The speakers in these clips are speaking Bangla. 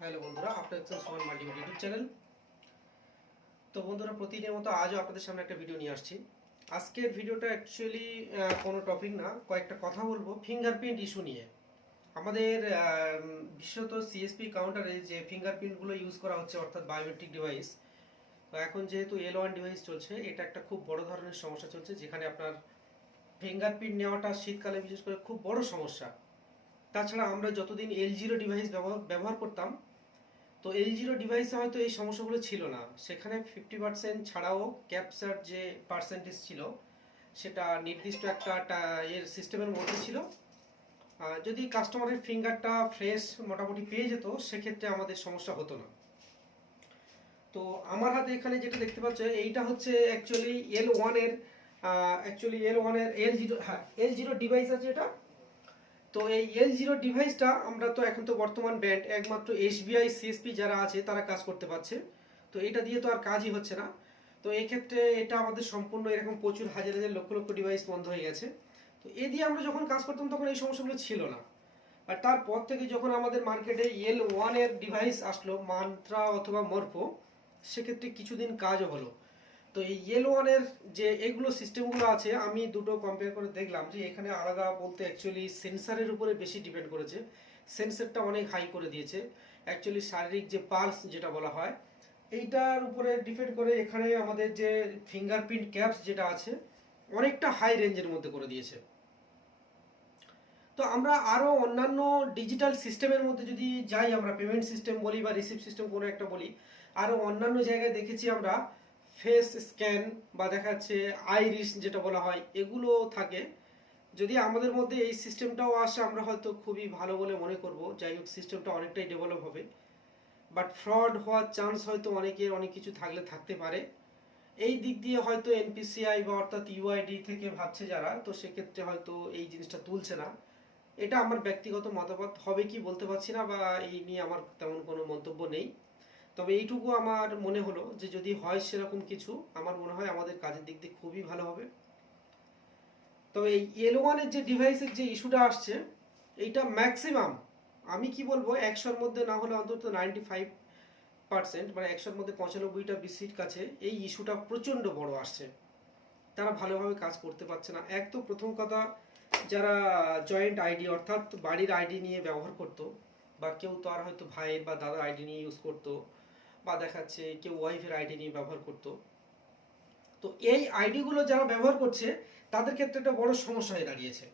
হ্যালো বন্ধুরা, আপনাদের দেখছেন সুমন মাল্টিমিডিয়া ইউটিউব চ্যানেল। তো বন্ধুরা, প্রতিদিনের মতো আজও আপনাদের সামনে একটা ভিডিও নিয়ে আসছি। আজকের ভিডিওটা অ্যাকচুয়ালি কোনো টপিক না, কয়েকটা কথা বলবো ফিঙ্গারপ্রিন্ট ইস্যু নিয়ে। আমাদের বিশেষত সিএসপি কাউন্টারে যে ফিঙ্গারপ্রিন্টগুলো ইউজ করা হচ্ছে, অর্থাৎ বায়োমেট্রিক ডিভাইস। তো এখন যেহেতু L1 ডিভাইস চলছে, এটা একটা খুব বড় ধরনের সমস্যা চলছে, যেখানে আপনার ফিঙ্গারপ্রিন্ট নেওয়াটা শীতকালে বিশেষ করে খুব বড় সমস্যা। তাছাড়া আমরা যতদিন L0 ডিভাইস ব্যবহার করতাম, তো L0 ডিভাইসে হয়তো এই সমস্যাগুলো ছিল না। সেখানে 50% ছাড়াও ক্যাপচার যে পার্সেন্টেজ ছিল, সেটা নির্দিষ্ট একটা এর সিস্টেমের মধ্যে ছিল। যদি কাস্টমারের ফিঙ্গারটা ফ্রেশ মোটামুটি পেয়ে যেত, সেক্ষেত্রে আমাদের সমস্যা হতো না। তো আমার হাতে এখানে যেটা দেখতে পাচ্ছ, এইটা হচ্ছে অ্যাকচুয়ালি L1 এর L0 ডিভাইস আছে এটা। তো এই L0 ডিভাইসটা আমরা তো এখন তো বর্তমান ব্যান্ড একমাত্র এসবিআই সিএসপি যারা আছে তারা কাজ করতে পারছে। তো এটা দিয়ে তো আর কাজই হচ্ছে না। তো এই ক্ষেত্রে এটা আমাদের সম্পূর্ণ এরকম প্রচুর হাজার হাজার লক্ষ লক্ষ ডিভাইস বন্ধ হয়ে গেছে। তো এ দিয়ে আমরা যখন কাজ করতাম তখন এই সমস্যাগুলো ছিল না। আর তারপর থেকে যখন আমাদের মার্কেটে L1 এর ডিভাইস আসলো, মান্ত্রা অথবা মরফো, সেক্ষেত্রে কিছুদিন কাজও হলো। তো এই L1 এর যে এগুলো সিস্টেমগুলো আছে, আমি দুটো কম্পেয়ার করে দেখলাম যে এখানে আলাদা বলতে অ্যাকচুয়ালি সেন্সারের উপরে বেশি ডিপেন্ড করেছে। সেন্সারটা অনেক হাই করে দিয়েছে। অ্যাকচুয়ালি শারীরিক যে পালস যেটা বলা হয়, এইটার উপরে ডিপেন্ড করে এখানে আমাদের যে ফিঙ্গারপ্রিন্ট ক্যাপস যেটা আছে, অনেকটা হাই রেঞ্জের মধ্যে করে দিয়েছে। তো আমরা আরও অন্যান্য ডিজিটাল সিস্টেমের মধ্যে যদি যাই, আমরা পেমেন্ট সিস্টেম বলি বা রিসিভ সিস্টেম কোনো একটা বলি, আরও অন্যান্য জায়গায় দেখেছি আমরা ফেস স্ক্যান বা দেখা যাচ্ছে আইরিস যেটা বলা হয়, এগুলো থাকে। যদি আমাদের মধ্যে এই সিস্টেমটাও আসে, আমরা হয়তো খুবই ভালো বলে মনে করব। যাই হোক, সিস্টেমটা অনেকটাই ডেভেলপ হবে, বাট ফ্রড হওয়ার চান্স হয়তো অনেকের অনেক কিছু থাকতে পারে। এই দিক দিয়ে হয়তো এনপিসিআই বা অর্থাৎ ইউআইডি থেকে ভাবছে যারা, তো সেক্ষেত্রে হয়তো এই জিনিসটা তুলছে না। এটা আমার ব্যক্তিগত মতামত, হবে কি বলতে পারছি না, বা এই নিয়ে আমার তেমন কোনো মন্তব্য নেই। তবে এইটুকু আমার মনে হলো যে যদি হয় সেরকম কিছু, আমার মনে হয় আমাদের কাজের দিক দিয়ে খুবই ভালো হবে। তবে এই L1 এর যে ডিভাইসের যে ইস্যুটা আসছে, এইটা ম্যাক্সিমাম, আমি কি বলবো, 100-র মধ্যে না হলে অন্তত 95%, মানে 100-র মধ্যে 95টা বিসির কাছে এই ইস্যুটা প্রচণ্ড বড় আসছে। তারা ভালোভাবে কাজ করতে পারছে না। এক তো প্রথম কথা, যারা জয়েন্ট আইডি অর্থাৎ বাড়ির আইডি নিয়ে ব্যবহার করতো, বা কেউ তো আর হয়তো ভাইয়ের বা দাদার আইডি নিয়ে ইউজ করতো, বা দেখাচ্ছে কেউ ওয়াইফের আইডি নিয়ে ব্যবহার করতো, তো এই আইডিগুলো যারা ব্যবহার করছে তাদের ক্ষেত্রে একটা বড় সমস্যা হয়ে দাঁড়িয়েছে।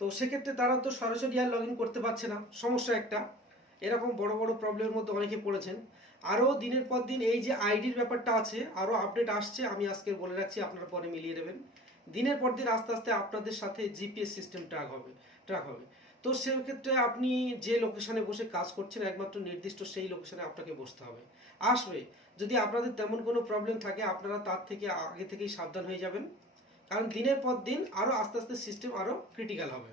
তো সেক্ষেত্রে তারা তো সরাসরি আর লগ ইন করতে পারছে না, সমস্যা একটা। এরকম বড় বড় প্রবলেমের মধ্যে অনেকে পড়েছেন। আরও দিনের পর দিন এই যে আইডির ব্যাপারটা আছে, আরও আপডেট আসছে, আমি আজকে বলে রাখছি, আপনারা পরে মিলিয়ে নেবেন। দিনের পর দিন আস্তে আস্তে আপনাদের সাথে জিপিএস সিস্টেম ট্র্যাক হবে। তো সেক্ষেত্রে আপনি যে লোকেশনে বসে কাজ করছেন, একমাত্র নির্দিষ্ট সেই লোকেশনে আপনাকে বসতে হবে, আসবে। যদি আপনাদের তেমন কোনো প্রবলেম থাকে, আপনারা তার থেকে আগে থেকেই সাবধান হয়ে যাবেন, কারণ দিনের পর দিন আরও আস্তে আস্তে সিস্টেম আরও ক্রিটিক্যাল হবে।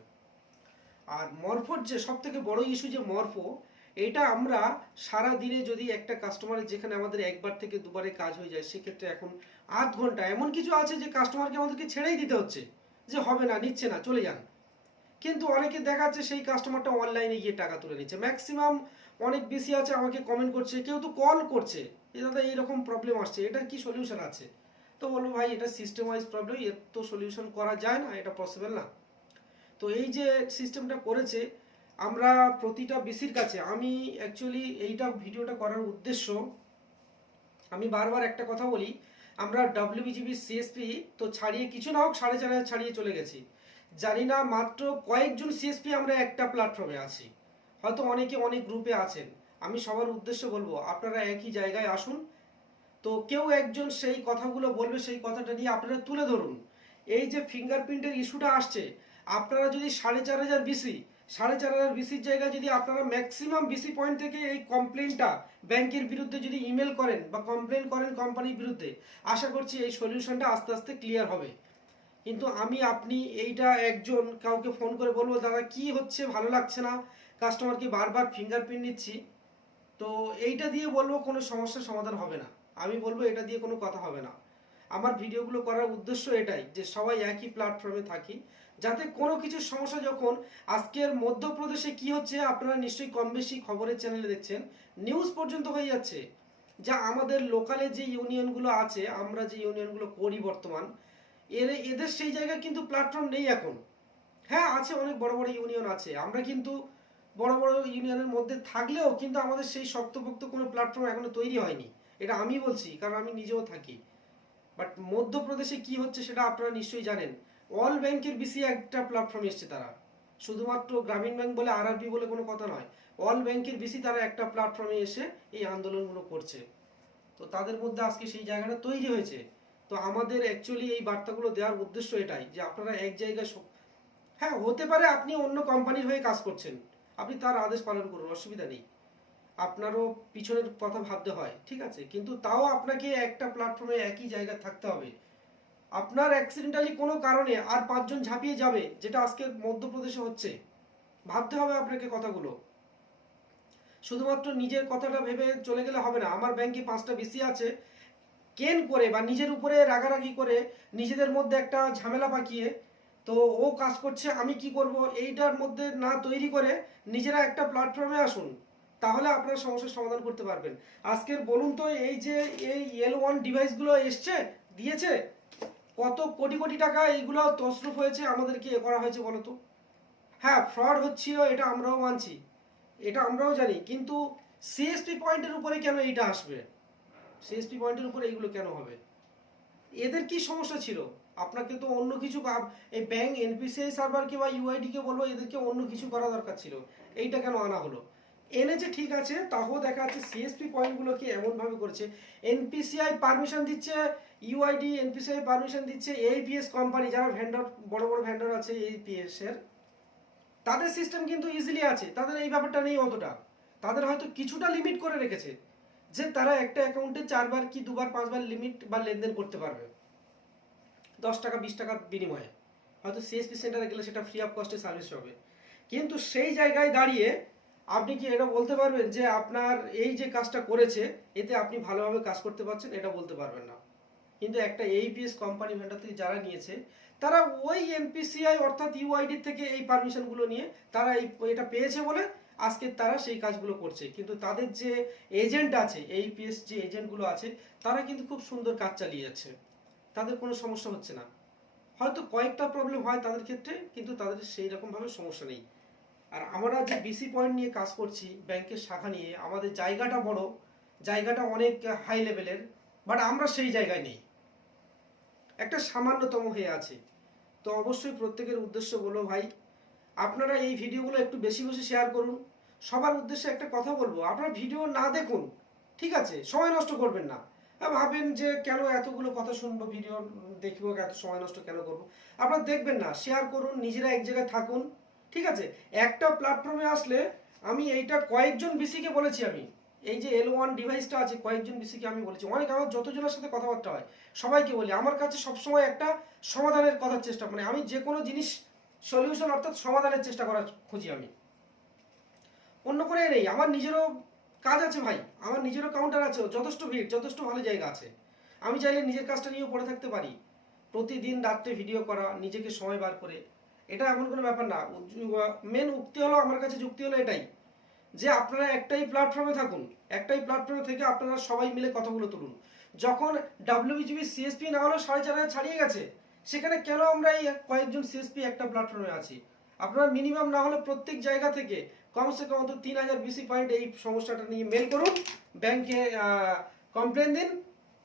আর মরফোর যে সব থেকে বড় ইস্যু, যে মরফো, এটা আমরা সারা দিনে যদি একটা কাস্টমারের, যেখানে আমাদের একবার থেকে দুবারে কাজ হয়ে যায়, সেক্ষেত্রে এখন আধ ঘন্টা এমন কিছু আছে যে কাস্টমারকে আমাদেরকে ছেড়েই দিতে হচ্ছে, যে হবে না, নিচ্ছে না, চলে যান। কিন্তু অনেকে দেখাচ্ছে সেই কাস্টমারটা অনলাইনে গিয়ে টাকা তুলে নিচ্ছে ম্যাক্সিমাম। অনেক বেশি আছে, আমাকে কমেন্ট করছে, কেউ তো কল করছে, এ দাদা এইরকম প্রবলেম আসছে, এটা কি সলিউশন আছে? তো বলবো, ভাই এটা সিস্টেম ওয়াইজ প্রবলেম, এর তো সলিউশন করা যায় না, এটা পসিবল না। তো এই যে সিস্টেমটা করেছে, আমরা প্রতিটা বিসির কাছে, আমি অ্যাকচুয়ালি এইটা ভিডিওটা করার উদ্দেশ্য, আমি বারবার একটা কথা বলি, আমরা ডব্লিউবিজিবি সিএসপি তো ছাড়িয়ে কিছু না হোক 4,500 ছাড়িয়ে চলে গেছি। জানি না মাত্র কয়েকজন সিএসপি আমরা একটা প্ল্যাটফর্মে আছি, হয়তো অনেকে অনেক গ্রুপে আছেন। আমি সবার উদ্দেশ্যে বলবো, আপনারা একই জায়গায় আসুন। তো কেউ একজন সেই কথাগুলো বলবে, সেই কথাটা নিয়ে আপনারা তুলে ধরুন। এই যে ফিঙ্গারপ্রিন্টের ইস্যুটা আসছে, আপনারা যদি 4,500 বিসি, 4,500 বিসির জায়গায় যদি আপনারা ম্যাক্সিমাম বিসি পয়েন্ট থেকে এই কমপ্লেনটা ব্যাংকের বিরুদ্ধে যদি ইমেল করেন বা কমপ্লেন করেন কোম্পানির বিরুদ্ধে, আশা করছি এই সলিউশনটা আস্তে আস্তে ক্লিয়ার হবে। কিন্তু আপনি এইটা একজন কাউকে ফোন করে বলবো, দাদা কি হচ্ছে, ভালো লাগছে না, কাস্টমারকে বারবার ফিঙ্গারপ্রিন্ট নিচ্ছি, তো এইটা দিয়ে বলবো কোনো সমস্যার সমাধান হবে না। আমি বলবো এটা দিয়ে কোনো কথা হবে না। আমার ভিডিওগুলো করার উদ্দেশ্য এটাই যে সবাই একই প্ল্যাটফর্মে থাকি, যাতে কোনো কিছু সমস্যা যখন আজকের মধ্যপ্রদেশে কি হচ্ছে আপনারা নিশ্চয়ই কম বেশি খবরের চ্যানেলে দেখছেন, নিউজ পর্যন্ত হয়ে যাচ্ছে, যা আমাদের লোকালে যে ইউনিয়নগুলো আছে, আমরা যে ইউনিয়নগুলো করি বর্তমান, এদের সেই জায়গায় কিন্তু প্ল্যাটফর্ম নেই এখন। হ্যাঁ আছে, অনেক বড় বড় ইউনিয়ন আছে, আমরা কিন্তু বড় বড় ইউনিয়নের মধ্যে থাকলেও কিন্তু আমাদের সেই শক্তপোক্ত কোনো প্ল্যাটফর্ম এখনো তৈরি হয়নি। এটা আমি বলছি, কারণ আমি নিজেও থাকি। বাট মধ্যপ্রদেশে কি হচ্ছে সেটা আপনারা নিশ্চয়ই জানেন। অল ব্যাংকের বেশি একটা প্ল্যাটফর্ম এসছে তারা, শুধুমাত্র গ্রামীণ ব্যাংক বলে আরআরবি বলে কোনো কথা নয়, অল ব্যাংকের বেশি তারা একটা প্ল্যাটফর্মে এসে এই আন্দোলনগুলো করছে। তো তাদের মধ্যে আজকে সেই জায়গাটা তৈরি হয়েছে। তো আমাদের অ্যাকচুয়ালি এই বার্তাগুলো দেওয়ার উদ্দেশ্য এটাই যে আপনারা এক জায়গায়, হ্যাঁ হতে পারে আপনি অন্য কোম্পানির হয়ে কাজ করছেন, আপনি তার আদেশ পালন করুন, অসুবিধা নেই, আপনারও পিছনের কথা ভাবতে হয়, ঠিক আছে, কিন্তু তাও আপনাকে একটা প্ল্যাটফর্মে একই জায়গায় থাকতে হবে। আপনার অ্যাক্সিডেন্টালি কোনো কারণে আর 5 জন ঝাঁপিয়ে যাবে, যেটা আজকে মধ্যপ্রদেশে হচ্ছে, ভাবতে হবে আপনাকে কথাগুলো। শুধুমাত্র নিজের কথাটা ভেবে চলে গেলে হবে না। আমার ব্যাংকে 5টা বিসি আছে, কেন করে বা নিজের উপরে রাগারাগি করে নিজেদের মধ্যে একটা ঝামেলা পাকিয়ে, তো ও কাজ করছে আমি কি করব, এইটার মধ্যে না তৈরি করে নিজেরা একটা প্ল্যাটফর্মে আসুন, তাহলে আপনার সমস্যার সমাধান করতে পারবেন। আজকের বলুন তো, এই যে এই L1 ডিভাইসগুলো এসছে, দিয়েছে, কত কোটি কোটি টাকা এইগুলো তছরূপ হয়েছে, আমাদেরকে এ করা হয়েছে বলো তো। হ্যাঁ ফ্রড হচ্ছিল, এটা আমরাও মানছি, এটা আমরাও জানি, কিন্তু সিএসপি পয়েন্টের উপরে কেন এইটা আসবে? সিএসপি পয়েন্টের উপরে এইগুলো কেন হবে? এদের কি সমস্যা ছিল? আপনাকে তো অন্য কিছু, এই ব্যাংক এনপিসিআই সার্ভারকে বা ইউআইডি কে বলবো, এদেরকে অন্য কিছু করা দরকার ছিল, এইটা কেন আনা হলো? এনেছে ঠিক আছে, তাও দেখা যাচ্ছে সিএসপি পয়েন্টগুলোকে এমনভাবে করেছে, এনপিসিআই পারমিশন দিচ্ছে, ইউআইডি এনপিসিআই পারমিশন দিচ্ছে, এইপিএস কোম্পানি যারা ভেন্ডর, বড় বড় ভেন্ডর আছে এইপিএস এর, তাদের সিস্টেম কিন্তু ইজিলি আছে, তাদের এই ব্যাপারটা নেই অতটা। তাদের হয়তো কিছুটা লিমিট করে রেখেছে, যে তারা একটা অ্যাকাউন্টে 4 বার কি 2 বার 5 বার লিমিট বা লেনদেন করতে পারবে 10 টাকা 20 টাকার বিনিময়ে। হয়তো সিএসপি সেন্টারে গেলে সেটা ফ্রি অফ কস্টে সার্ভিস হবে, কিন্তু সেই জায়গায় দাঁড়িয়ে আপনি কি এটা বলতে পারবেন যে আপনার এই যে কাজটা করেছে এতে আপনি ভালোভাবে কাজ করতে পারছেন? এটা বলতে পারবেন না। কিন্তু একটা এইপিএস কোম্পানি ভেন্ডার থেকে যারা নিয়েছে, তারা ওই এনপিসিআই অর্থাৎ ইউআইডি থেকে এই পারমিশনগুলো নিয়ে তারা এটা পেয়েছে বলে আজকে তারা সেই কাজগুলো করছে। কিন্তু তাদের যে এজেন্ট আছে, এইপিএস যে এজেন্টগুলো আছে, তারা কিন্তু খুব সুন্দর কাজ চালিয়ে যাচ্ছে, তাদের কোনো সমস্যা হচ্ছে না। হয়তো কয়েকটা প্রবলেম হয় তাদের ক্ষেত্রে, কিন্তু তাদের সেই রকমভাবে সমস্যা নেই। আর আমরা যে বিসি পয়েন্ট নিয়ে কাজ করছি, ব্যাংকের শাখা নিয়ে, আমাদের জায়গাটা বড়, জায়গাটা অনেক হাই লেভেলের, বাট আমরা সেই জায়গায় নেই, একটা সামান্যতম হয়ে আছে। তো অবশ্যই প্রত্যেকের উদ্দেশ্য বলো ভাই, আপনারা এই ভিডিওগুলো একটু বেশি বেশি শেয়ার করুন। সবার উদ্দেশ্যে একটা কথা বলবো, আপনারা ভিডিও না দেখুন, ঠিক আছে, সময় নষ্ট করবেন না। ভাবেন যে কেন এতগুলো কথা শুনবো, ভিডিও দেখবো, এত সময় নষ্ট কেন করবো? আপনারা দেখবেন না, শেয়ার করুন, নিজেরা এক জায়গায় থাকুন, ঠিক আছে। একটা প্ল্যাটফর্মে আসলে, আমি এইটা কয়েকজন বিসিকে বলেছি, আমি এই যে L1 ডিভাইসটা আছে কয়েকজন বিসিকে আমি বলেছি, অনেক আমার যতজনের সাথে কথাবার্তা হয় সবাইকে বলি, আমার কাছে সবসময় একটা সমাধানের কথার চেষ্টা, মানে আমি যে কোনো জিনিস সলিউশন অর্থাৎ সমাধানের চেষ্টা করার খুঁজি আমি, অন্য করে নেই। আমার নিজেরও কাজ আছে ভাই, আমার নিজেরও কাউন্টার আছে, যথেষ্ট ভিড়, যথেষ্ট ভালো জায়গা আছে, আমি চাইলে নিজের কাজটা নিয়েও পড়ে থাকতে পারি। প্রতিদিন রাত্রে ভিডিও করা, নিজেকে সময় বার করে, এটা এমন কোনো ব্যাপার না। মেন উক্তি হলো, আমার কাছে যুক্তি হলো এটাই, যে আপনারা একটাই প্ল্যাটফর্মে থাকুন, একটাই প্ল্যাটফর্মে থেকে আপনারা সবাই মিলে কথাগুলো তুলুন। যখন ডাব্লিউবিজিবি সিএসপি না হলেও 4,500 ছাড়িয়ে গেছে, সেখানে কেন আমরা এই কয়েকজন সিএসপি একটা প্ল্যাটফর্মে আছি? আপনারা মিনিমাম না হলে প্রত্যেক জায়গা থেকে কমসে কম 3,000 বিসি পয়েন্ট এই সমস্যাটা নিয়ে মেল করুন, ব্যাংকে কমপ্লেন দিন,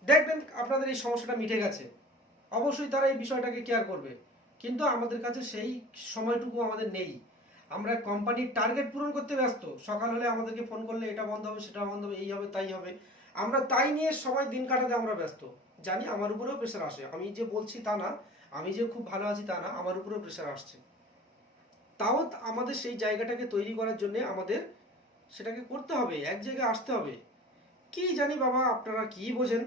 দেখবেন আপনাদের এই সমস্যাটা মিটে গেছে। অবশ্যই তারা এই বিষয়টাকে কেয়ার করবে, কিন্তু আমাদের কাছে সেই সময়টুকু আমাদের নেই। আমরা কোম্পানির টার্গেট পূরণ করতে ব্যস্ত, সকাল হলে আমাদেরকে ফোন করলে এটা বন্ধ হবে, সেটা বন্ধ হবে, এই হবে তাই হবে, আমরা তাই নিয়ে সবাই দিন কাটাতে আমরা ব্যস্ত। জানি আমার উপরেও প্রেশার আসে, আমি যে বলছি তা না, আমি যে খুব ভালো আছি তা না, আমার উপরেও প্রেশার আসছে। তাও আমাদের সেই জায়গাটাকে তৈরি করার জন্য আমাদের সেটাকে করতে হবে, এক জায়গায় আসতে হবে। কি জানি বাবা, আপনারা কি বোঝেন।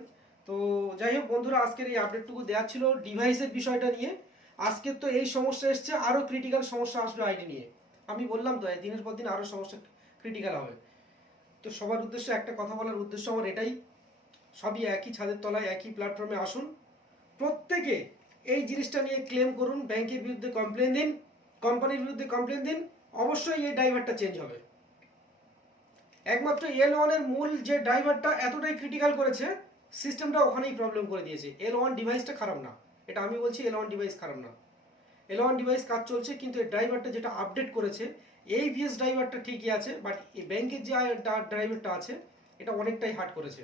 তো যাই হোক বন্ধুরা, আজকের এই আপডেটটুকু দেওয়া ছিল ডিভাইসের বিষয়টা নিয়ে। আজকের তো এই সমস্যা এসছে, আরো ক্রিটিক্যাল সমস্যা আসবে আইডি নিয়ে। আমি বললাম তো, দিনের পর দিন আরো সমস্যা ক্রিটিক্যাল হবে। তো সবার উদ্দেশ্যে একটা কথা বলার উদ্দেশ্য আমার এটাই, সবই একই ছাদের তলায় একই প্ল্যাটফর্মে আসুন, প্রত্যেকে এই জিনিসটা নিয়ে ক্লেম করুন, ব্যাংকের বিরুদ্ধে কমপ্লেন দিন, কোম্পানির বিরুদ্ধে কমপ্লেন দিন, অবশ্যই এই ড্রাইভারটা চেঞ্জ হবে। একমাত্র L1 এর মূল যে ড্রাইভারটা এতটাই ক্রিটিক্যাল করেছে, সিস্টেমটা ওখানেই প্রবলেম করে দিয়েছে। L1 ডিভাইসটা খারাপ না, এটা আমি বলছি L1 ডিভাইস খারাপ না, L1 ডিভাইস কাজ চলছে, কিন্তু এই ড্রাইভারটা যেটা আপডেট করেছে এই ভিএস ড্রাইভারটা ঠিকই আছে, বাট এই ব্যাংকের যে ড্রাইভারটা আছে এটা অনেকটাই হার্ড করেছে।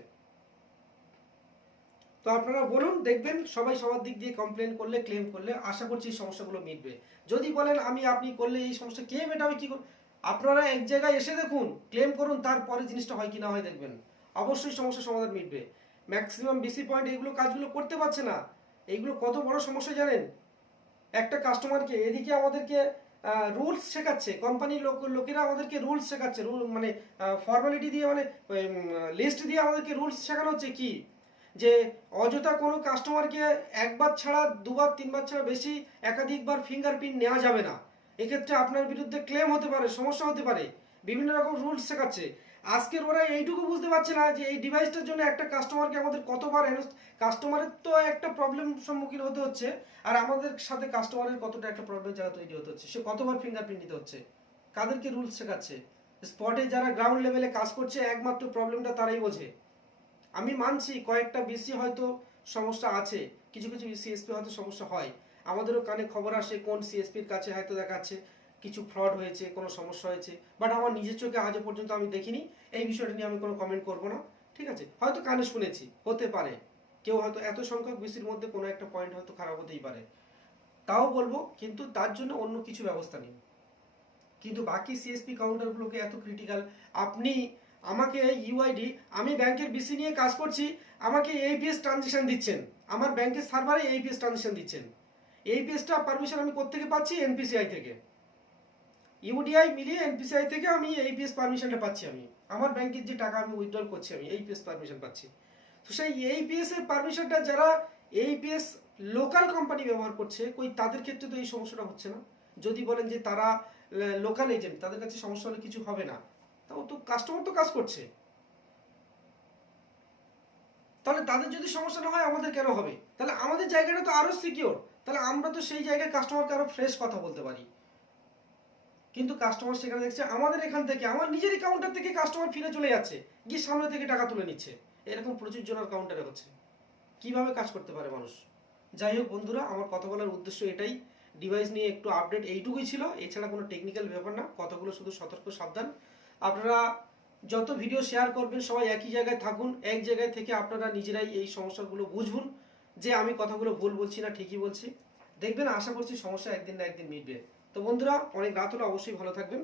তো আপনারা বলুন, দেখবেন সবাই সবার দিক দিয়ে কমপ্লেন করলে, ক্লেম করলে আশা করছি এই সমস্যাগুলো মিটবে। যদি বলেন আপনি করলে এই সমস্যা কে মেটাবে, কি করুন, আপনারা এক জায়গায় এসে দেখুন, ক্লেম করুন, তারপরে জিনিসটা হয় কি না হয় দেখবেন, অবশ্যই সমস্যার সমাধান মিটবে। ম্যাক্সিমাম বিসি পয়েন্ট এইগুলো কাজগুলো করতে পারছে না, এইগুলো কত বড় সমস্যা জানেন? একটা কাস্টমারকে এদিকে আমাদেরকে রুলস শেখাচ্ছে, কোম্পানির লোকেরা আমাদেরকে রুলস শেখাচ্ছে, মানে ফর্মালিটি দিয়ে, মানে লিস্ট দিয়ে আমাদেরকে রুলস শেখানো হচ্ছে কি, যে অযথা কোনো কাস্টমারকে একবার ছাড়া দুবার তিনবার ছাড়া বেশি একাধিকবার ফিঙ্গারপ্রিন্ট নেওয়া যাবে না, এক্ষেত্রে আপনার বিরুদ্ধে ক্লেম হতে পারে, সমস্যা হতে পারে, বিভিন্ন রকম রুলস শেখাচ্ছে। আজকের ওরা এইটুকু বুঝতে পারছে না যে এই ডিভাইসটার জন্য একটা কাস্টমারকে আমাদের কতবার কাস্টমারের তো একটা প্রবলেম সম্মুখীন হতে হচ্ছে, আর আমাদের সাথে কাস্টমারের কতটা একটা প্রবলেম জায়গা তৈরি হতে হচ্ছে, সে কতবার ফিঙ্গারপ্রিন্ট নিতে হচ্ছে, কাদেরকে রুলস শেখাচ্ছে। স্পটে যারা গ্রাউন্ড লেভেলে কাজ করছে একমাত্র প্রবলেমটা তারাই বোঝে। আমি মানছি কয়েকটা বিসি হয়তো সমস্যা আছে, কিছু কিছু সিএসপি হয়তো সমস্যা হয়, আমাদেরও কানে খবর আসে কোন সিএসপির কাছে হয়তো দেখাচ্ছে কিছু ফ্রড হয়েছে, কোনো সমস্যা হয়েছে, বাট আমার নিজের চোখে আজও পর্যন্ত আমি দেখিনি, এই বিষয়টা নিয়ে আমি কোনো কমেন্ট করব না। ঠিক আছে, হয়তো কানে শুনেছি, হতে পারে কেউ হয়তো এত সংখ্যক বিসির মধ্যে কোনো একটা পয়েন্ট হয়তো খারাপ হতেই পারে, তাও বলবো, কিন্তু তার জন্য অন্য কিছু ব্যবস্থা নিন। কিন্তু বাকি সিএসপি কাউন্টারগুলোকে এত ক্রিটিক্যাল, আপনি আমাকে ইউআইডি, আমি ব্যাংকের বিসি নিয়ে কাজ করছি, আমাকে এইপিএস ট্রানজিশন দিচ্ছেন, আমার ব্যাংকের সার্ভারে এইপিএস ট্রানজিশন দিচ্ছেন, এইপিএসটা পারমিশন আমি কোত্থেকে পাচ্ছি? এনপিসিআই থেকে, ইউডিআই মিলিয়ে এনপিসিআই থেকে আমি এইপিএস পারমিশনটা পাচ্ছি, আমি আমার ব্যাংকের যে টাকা আমি উইথড্রল করছি আমি এইপিএস পারমিশন পাচ্ছি। তো সেই এইপিএস এর পারমিশনটা যারা এইপিএস লোকাল কোম্পানি ব্যবহার করছে, কই তাদের ক্ষেত্রে তো এই সমস্যাটা হচ্ছে না। যদি বলেন যে তারা লোকাল এজেন্ট, তাদের কাছে সমস্যা হলে কিছু হবে না, তাও তো কাস্টমার তো কাজ করছে, তাহলে তাদের যদি সমস্যা না হয় আমাদের কেন হবে? তাহলে আমাদের জায়গাটা তো আরো সিকিউর, তাহলে আমরা তো সেই জায়গায় কাস্টমারকে আরো ফ্রেশ কথা বলতে পারি। কিন্তু কাস্টমার সেখানে দেখছে আমাদের এখান থেকে, আমার নিজেরই কাউন্টার থেকে কাস্টমার ফিরে চলে যাচ্ছে, গিয়ে সামনে থেকে টাকা তুলে নিচ্ছে, এরকম প্রচুর জনের কাউন্টারে হচ্ছে। কিভাবে কাজ করতে পারে মানুষ? যাই হোক বন্ধুরা, আমার কথা বলার উদ্দেশ্য এটাই, ডিভাইস নিয়ে একটু আপডেট এইটুকুই ছিল, এছাড়া কোনো টেকনিক্যাল ব্যাপার না, কথাগুলো শুধু সতর্ক সাবধান। আপনারা যত ভিডিও শেয়ার করবেন সবাই একই জায়গায় থাকুন, এক জায়গায় থেকে আপনারা নিজেরাই এই সমস্যাগুলো বুঝুন, যে আমি কথাগুলো ভুল বলছি না ঠিকই বলছি, দেখবেন আশা করছি সমস্যা একদিন না একদিন মিটবে। তো বন্ধুরা, অনেক রাত হলো, অবশ্যই ভালো থাকবেন।